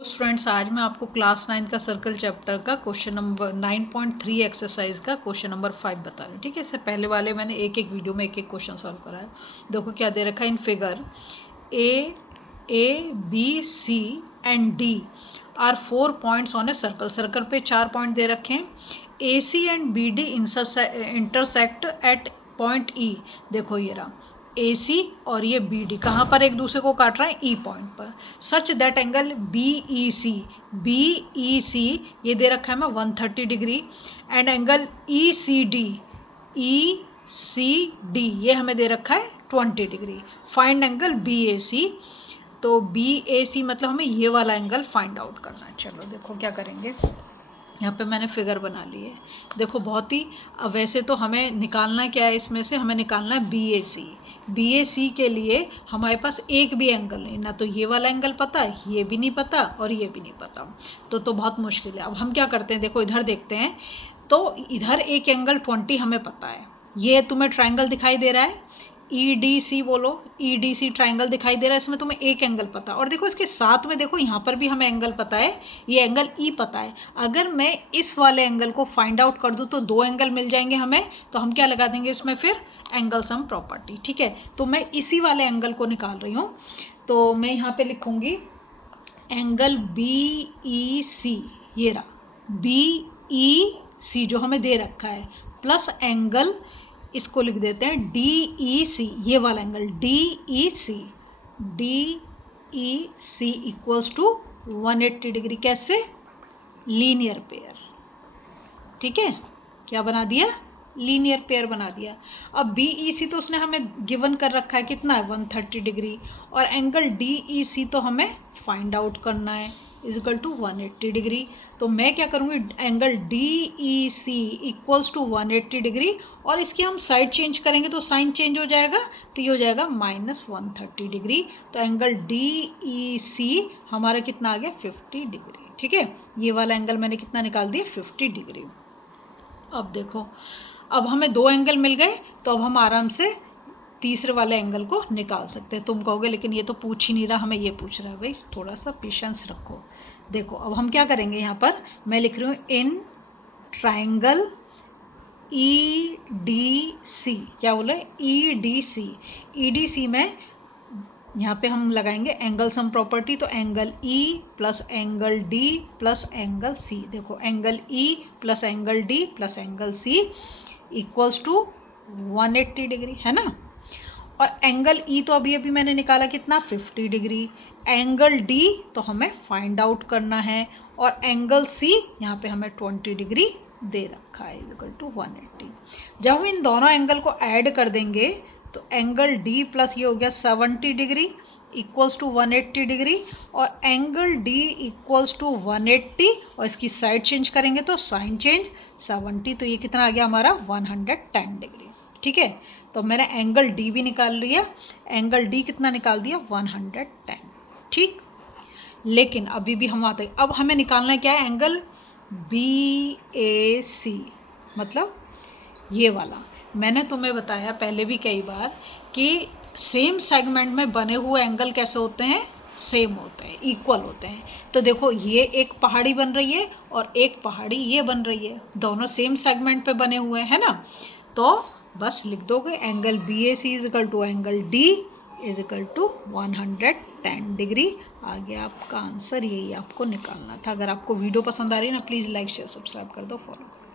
तो स्टूडेंट्स, आज मैं आपको क्लास 9 का सर्कल चैप्टर का क्वेश्चन नंबर 9.3 एक्सरसाइज का क्वेश्चन नंबर 5 बता रही हूँ। ठीक है, इससे पहले वाले मैंने एक एक वीडियो में एक एक क्वेश्चन सॉल्व करा है। देखो क्या दे रखा है in figure. A B C and D are 4 points on a circle. Circle पे 4 पॉइंट दे रखे हैं। A C and B D intersect at point E. देखो ये रहा ए सी और ये बी डी कहाँ पर एक दूसरे को काट रहा है, ई पॉइंट पर। Such that angle B E C ये दे रखा है मैं 130 degree and angle E C D ये हमें दे रखा है 20 degree. Find angle B A C. तो बी ए सी मतलब हमें ये वाला एंगल फाइंड आउट करना है। चलो देखो क्या करेंगे। यहाँ पे मैंने फिगर बना ली है। देखो बहुत ही, अब वैसे तो हमें निकालना क्या है, इसमें से हमें निकालना है बी ए सी के लिए हमारे पास एक भी एंगल नहीं, ना तो ये वाला एंगल पता है, ये भी नहीं पता और ये भी नहीं पता, तो बहुत मुश्किल है। अब हम क्या करते हैं, देखो इधर देखते हैं। तो इधर एक एंगल 20 हमें पता है। ये तुम्हें ट्राइंगल दिखाई दे रहा है ई डी सी, बोलो ई डी सी ट्राइंगल दिखाई दे रहा है। इसमें तुम्हें एक एंगल पता है और देखो इसके साथ में देखो यहाँ पर भी हमें एंगल पता है, ये एंगल ई पता है। अगर मैं इस वाले एंगल को फाइंड आउट कर दूँ तो दो एंगल मिल जाएंगे हमें। तो हम क्या लगा देंगे इसमें फिर, एंगल सम प्रॉपर्टी। ठीक है, तो मैं इसी वाले एंगल को निकाल रही हूँ। तो मैं यहाँ पे लिखूँगी एंगल बी ई सी, ये रहा बी ई सी जो हमें दे रखा है, प्लस एंगल इसको लिख देते हैं डी ई सी, ये वाला angle D E C equals to 180 degree. कैसे? Linear pair. ठीक है, क्या बना दिया? लीनियर पेयर बना दिया। अब बी ई सी तो उसने हमें गिवन कर रखा है, कितना है 130 डिग्री, और एंगल डी ई सी तो हमें फाइंड आउट करना है इजिकल टू 180 डिग्री। तो मैं क्या करूँगी, angle D E C equals to 180 degree, और इसकी हम साइड चेंज करेंगे तो साइन चेंज हो जाएगा, तो ये हो जाएगा -130 डिग्री। तो एंगल डी ई सी हमारा कितना आ गया, 50 डिग्री। ठीक है, ये वाला एंगल मैंने कितना निकाल दिया, 50 डिग्री। अब देखो, अब हमें दो एंगल मिल गए, तो अब हम आराम से तीसरे वाले एंगल को निकाल सकते हैं। तुम कहोगे लेकिन ये तो पूछ ही नहीं रहा, हमें ये पूछ रहा है। भाई थोड़ा सा पेशेंस रखो। देखो अब हम क्या करेंगे, यहाँ पर मैं लिख रही हूँ in triangle E D C, क्या बोले, ई डी सी में यहाँ पे हम लगाएंगे एंगल सम प्रॉपर्टी। तो angle E plus angle D plus angle C. देखो angle E plus angle D plus angle C equals to 180 degree, है ना। और एंगल ई तो अभी अभी मैंने निकाला कितना, 50 डिग्री। एंगल डी तो हमें फाइंड आउट करना है, और एंगल सी यहाँ पे हमें 20 डिग्री दे रखा है इक्वल टू 180। जब हम इन दोनों एंगल को ऐड कर देंगे तो एंगल डी प्लस ये हो गया 70 डिग्री इक्वल्स टू 180 डिग्री, और एंगल डी इक्वल्स टू 180, और इसकी साइड चेंज करेंगे तो साइन चेंज 70, तो ये कितना आ गया हमारा 110 डिग्री। ठीक है, तो मैंने एंगल डी भी निकाल लिया। एंगल डी कितना निकाल दिया, 110। ठीक, लेकिन अभी भी हम आते, अब हमें निकालना क्या है, एंगल बी ए सी, मतलब ये वाला। मैंने तुम्हें बताया पहले भी कई बार कि सेम सेगमेंट में बने हुए एंगल कैसे होते हैं, सेम होते हैं, इक्वल होते हैं। तो देखो ये एक पहाड़ी बन रही है और एक पहाड़ी ये बन रही है, दोनों सेम सेगमेंट पे बने हुए हैं ना। तो बस लिख दोगे angle B A C is equal to angle D is equal to 110 degree. आ गया आपका आंसर, यही आपको निकालना था। अगर आपको वीडियो पसंद आ रही है ना, प्लीज़ लाइक शेयर सब्सक्राइब कर दो, फॉलो करो।